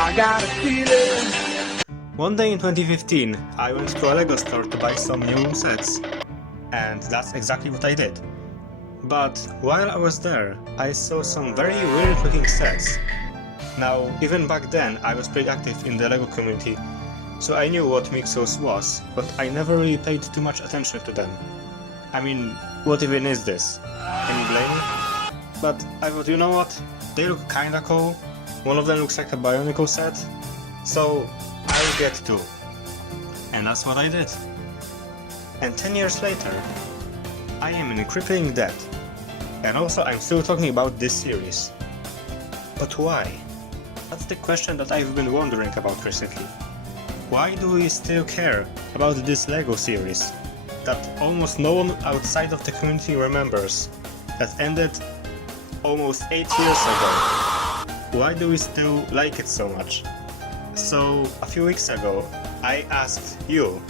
I got a feeling. One day in 2015, I went to a LEGO store to buy some new sets, and that's exactly what I did. But while I was there, I saw some very weird looking sets. Now, even back then, I was pretty active in the LEGO community, so I knew what Mixels was, but I never really paid too much attention to them. I mean, what even is this? Can you blame me? But I thought, you know what? They look kinda cool. One of them looks like a Bionicle set, so I'll get two. And that's what I did. And 10 years later, I am in crippling debt. And also I'm still talking about this series. But why? That's the question that I've been wondering about recently. Why do we still care about this LEGO series that almost no one outside of the community remembers, that ended almost 8 years ago? Why do we still like it so much? So, a few weeks ago, I asked you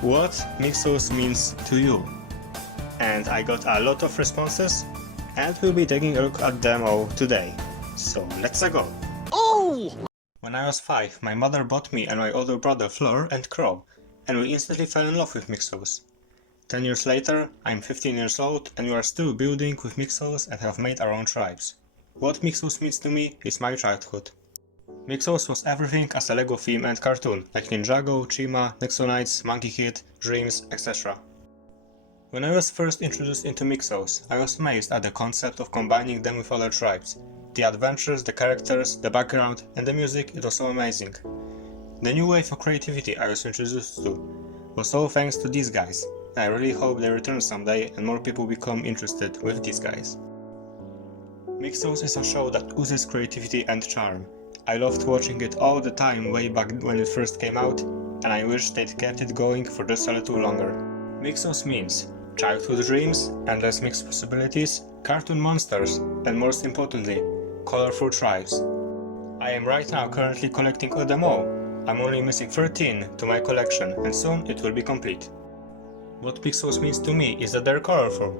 what Mixels means to you. And I got a lot of responses, and we'll be taking a look at them all today. So, let's go! Oh! When I was 5, my mother bought me and my older brother Fleur and Crow, and we instantly fell in love with Mixels. 10 years later, I'm 15 years old, and we are still building with Mixels and have made our own tribes. What Mixels means to me is my childhood. Mixels was everything as a LEGO theme and cartoon, like Ninjago, Chima, Nexonites, Monkey Kid, Dreams, etc. When I was first introduced into Mixels, I was amazed at the concept of combining them with other tribes. The adventures, the characters, the background, and the music, it was so amazing. The new wave of creativity I was introduced to was all thanks to these guys. I really hope they return someday and more people become interested with these guys. Mixels is a show that oozes creativity and charm. I loved watching it all the time way back when it first came out, and I wish they'd kept it going for just a little longer. Mixels means childhood dreams, endless mixed possibilities, cartoon monsters, and most importantly, colorful tribes. I am right now currently collecting them all. I'm only missing 13 to my collection, and soon it will be complete. What Mixels means to me is that they're colorful,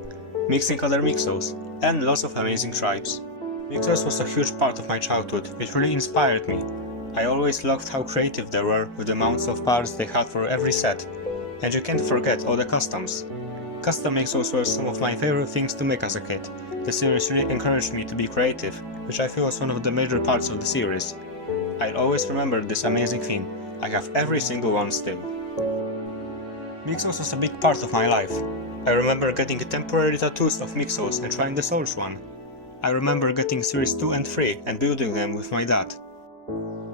mixing other Mixels, and lots of amazing tribes. Mixels was a huge part of my childhood, it really inspired me. I always loved how creative they were with the amounts of parts they had for every set. And you can't forget all the customs. Custom Mixels were some of my favorite things to make as a kid. The series really encouraged me to be creative, which I feel was one of the major parts of the series. I'll always remember this amazing theme. I have every single one still. Mixels was a big part of my life. I remember getting temporary tattoos of Mixels and trying the Souls one. I remember getting Series 2 and 3 and building them with my dad.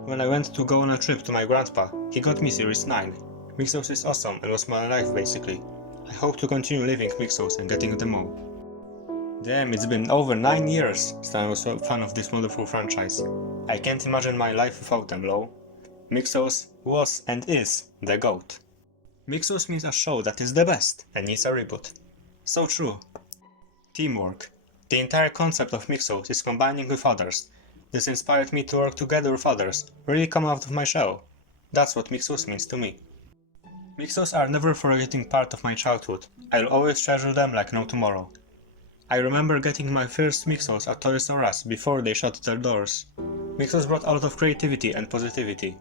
When I went to go on a trip to my grandpa, he got me Series 9. Mixels is awesome and was my life basically. I hope to continue living Mixels and getting them all. Damn, it's been over 9 years since I was a fan of this wonderful franchise. I can't imagine my life without them, lol. Mixels was and is the GOAT. Mixels means a show that is the best and needs a reboot. So true. Teamwork. The entire concept of Mixels is combining with others. This inspired me to work together with others, really come out of my shell. That's what Mixels means to me. Mixels are never forgetting part of my childhood. I'll always treasure them like no tomorrow. I remember getting my first Mixels at Toys R Us before they shut their doors. Mixels brought a lot of creativity and positivity.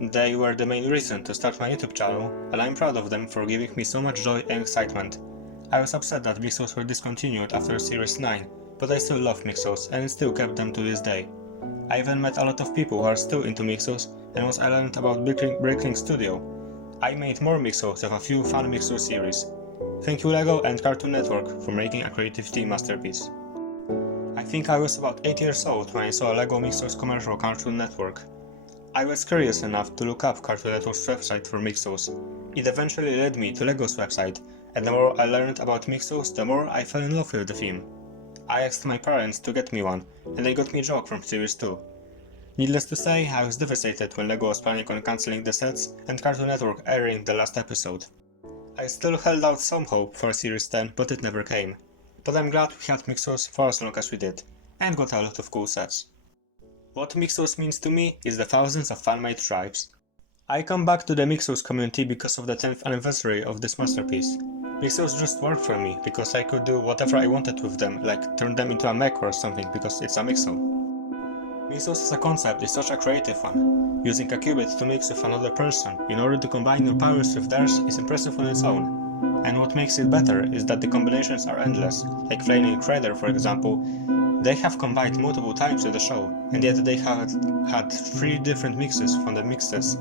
They were the main reason to start my YouTube channel, and I'm proud of them for giving me so much joy and excitement. I was upset that Mixels were discontinued after Series 9, but I still love Mixels and still kept them to this day. I even met a lot of people who are still into Mixels, and once I learned about Bricklink Studio, I made more Mixels with a few fun Mixel series. Thank you LEGO and Cartoon Network for making a creativity masterpiece. I think I was about 8 years old when I saw a LEGO Mixels commercial on Cartoon Network. I was curious enough to look up Cartoon Network's website for Mixels. It eventually led me to LEGO's website, and the more I learned about Mixels, the more I fell in love with the theme. I asked my parents to get me one, and they got me Jock from Series 2. Needless to say, I was devastated when LEGO was planning on cancelling the sets and Cartoon Network airing the last episode. I still held out some hope for Series 10, but it never came. But I'm glad we had Mixels for as long as we did, and got a lot of cool sets. What Mixels means to me is the thousands of fan-made tribes. I come back to the Mixels community because of the 10th anniversary of this masterpiece. Mixels just worked for me because I could do whatever I wanted with them, like turn them into a mech or something because it's a Mixel. Mixels as a concept is such a creative one. Using a qubit to mix with another person in order to combine your powers with theirs is impressive on its own. And what makes it better is that the combinations are endless, like Flaming Crater for example. They have combined multiple times in the show, and yet they have had 3 different mixes from the mixes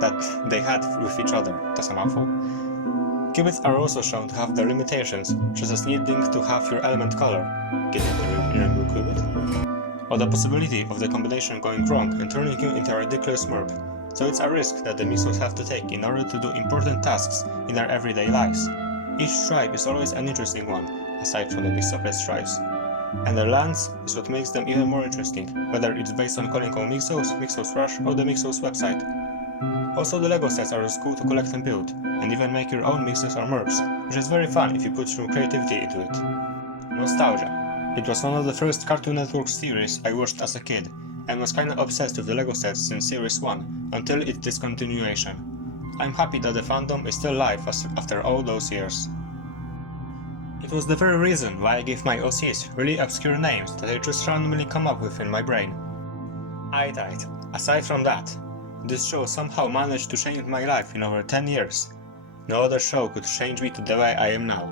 that they had with each other. That's a mouthful. Qubits are also shown to have their limitations, such as needing to have your element color, getting the rainbow qubit, or the possibility of the combination going wrong and turning you into a ridiculous merp. So it's a risk that the Mixels have to take in order to do important tasks in their everyday lives. Each tribe is always an interesting one, aside from the Mixopolis tribes. And their lands is what makes them even more interesting, whether it's based on calling all Mixels, Mixels Rush, or the Mixels website. Also, the Lego sets are just cool to collect and build, and even make your own mixes or merps, which is very fun if you put your creativity into it. Nostalgia. It was one of the first Cartoon Network series I watched as a kid, and was kinda obsessed with the Lego sets since Series 1, until its discontinuation. I'm happy that the fandom is still alive after all those years. It was the very reason why I gave my OCs really obscure names that I just randomly come up with in my brain. Aside from that, this show somehow managed to change my life in over 10 years. No other show could change me to the way I am now.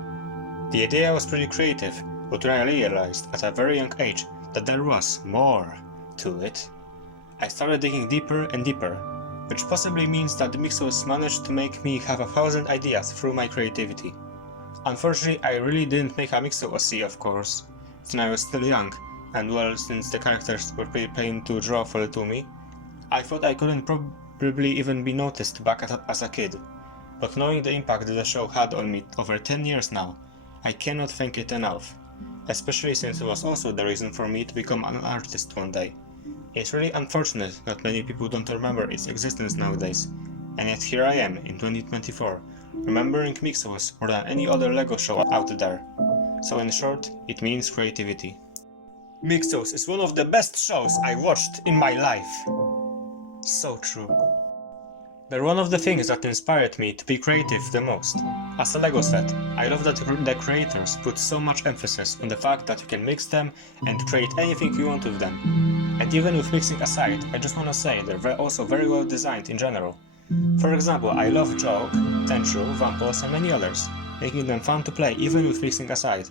The idea was pretty creative, but when I realized at a very young age that there was more to it, I started digging deeper and deeper, which possibly means that the Mixels managed to make me have 1,000 ideas through my creativity. Unfortunately, I really didn't make a Mixel OC, of course, since I was still young, and well, since the characters were pretty plain to draw for to me, I thought I couldn't probably even be noticed back as a kid. But knowing the impact the show had on me over 10 years now, I cannot thank it enough, especially since it was also the reason for me to become an artist one day. It's really unfortunate that many people don't remember its existence nowadays, and yet here I am in 2024, remembering Mixels more than any other Lego show out there. So in short, it means creativity. Mixels is one of the best shows I watched in my life. So true. They're one of the things that inspired me to be creative the most. As a Lego set, I love that the creators put so much emphasis on the fact that you can mix them and create anything you want with them. And even with mixing aside, I just wanna say they're also very well designed in general. For example, I love Joke, Tenchu, Vampos and many others, making them fun to play even with mixing aside.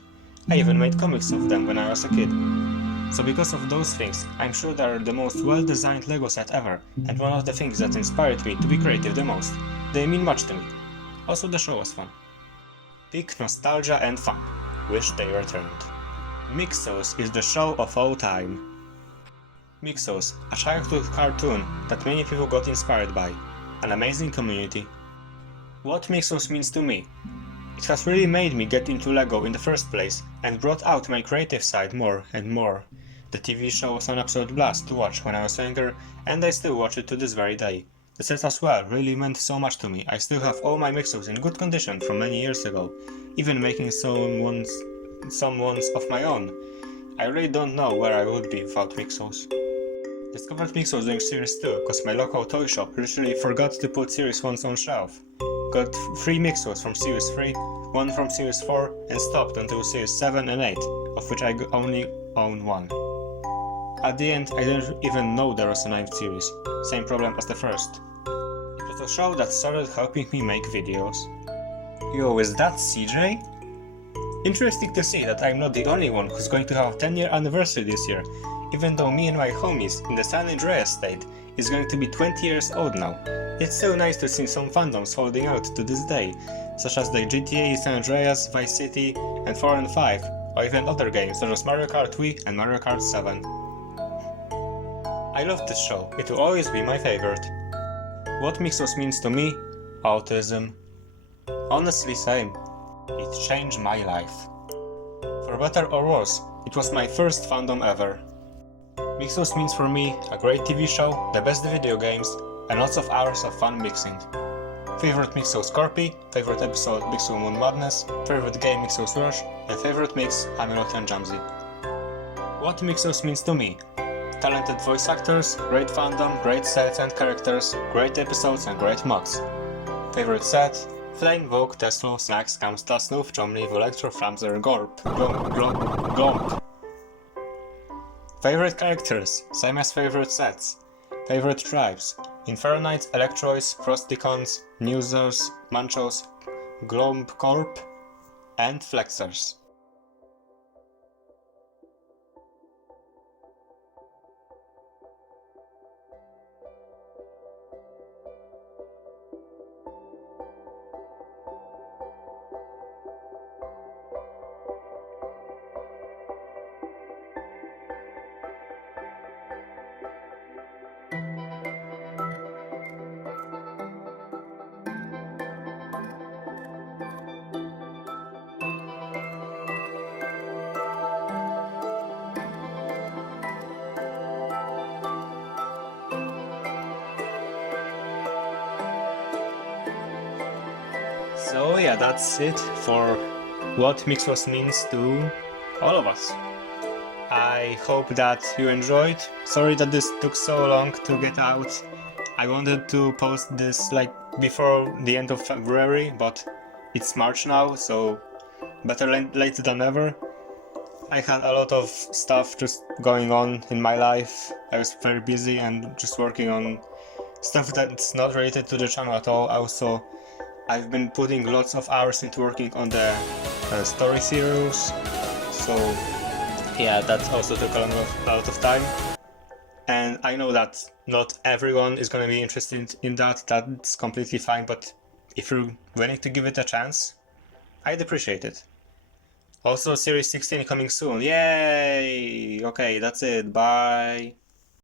I even made comics of them when I was a kid. So because of those things, I'm sure they're the most well-designed Lego set ever, and one of the things that inspired me to be creative the most. They mean much to me. Also, the show was fun. Peak nostalgia and fun. Wish they returned. Mixels is the show of all time. Mixels, a childhood cartoon that many people got inspired by. An amazing community. What Mixels means to me? It has really made me get into Lego in the first place, and brought out my creative side more and more. The TV show was an absolute blast to watch when I was younger, and I still watch it to this very day. The set as well really meant so much to me. I still have all my Mixels in good condition from many years ago, even making some ones of my own. I really don't know where I would be without Mixels. Discovered Mixels during Series 2, cause my local toy shop literally forgot to put Series 1 on shelf. Got 3 Mixels from Series 3, 1 from Series 4, and stopped until Series 7 and 8, of which I only own 1. At the end, I didn't even know there was a 9th series, same problem as the first. It was a show that started helping me make videos. Yo, is that CJ? Interesting to see that I'm not the only one who's going to have a 10-year anniversary this year, even though me and my homies in the San Andreas state is going to be 20 years old now. It's so nice to see some fandoms holding out to this day, such as the GTA, San Andreas, Vice City, and 4 and 5, or even other games such as Mario Kart Wii and Mario Kart 7. I love this show, it will always be my favorite. What Mixels means to me? Autism. Honestly same. It changed my life. For better or worse, it was my first fandom ever. Mixels means for me a great TV show, the best video games, and lots of hours of fun mixing. Favorite Mixels Scorpy, favorite episode Mixel Moon Madness, favorite game Mixels Rush, and favorite mix Hamilton Jamsey. What Mixels means to me? Talented voice actors, great fandom, great sets and characters, great episodes and great mods. Favorite set? Flame, Vogue, Tesla, Snacks, Kamsta, Snoof, Chomley, Volectro, Flamzer, Glomp. Favorite characters, same as favorite sets. Favorite tribes, Infernites, Electroids, Frosticons, Newsers, Manchos, Glomb Corp, and Flexers. So yeah, that's it for what Mixels means to all of us. I hope that you enjoyed. Sorry that this took so long to get out. I wanted to post this like before the end of February, but it's March now, so better late than never. I had a lot of stuff just going on in my life. I was very busy and just working on stuff that's not related to the channel at all. Also, I've been putting lots of hours into working on the story series, so yeah, that also took a lot of time. And I know that not everyone is going to be interested in that, that's completely fine, but if you're willing to give it a chance, I'd appreciate it. Also, Series 16 coming soon, yay! Okay, that's it, bye!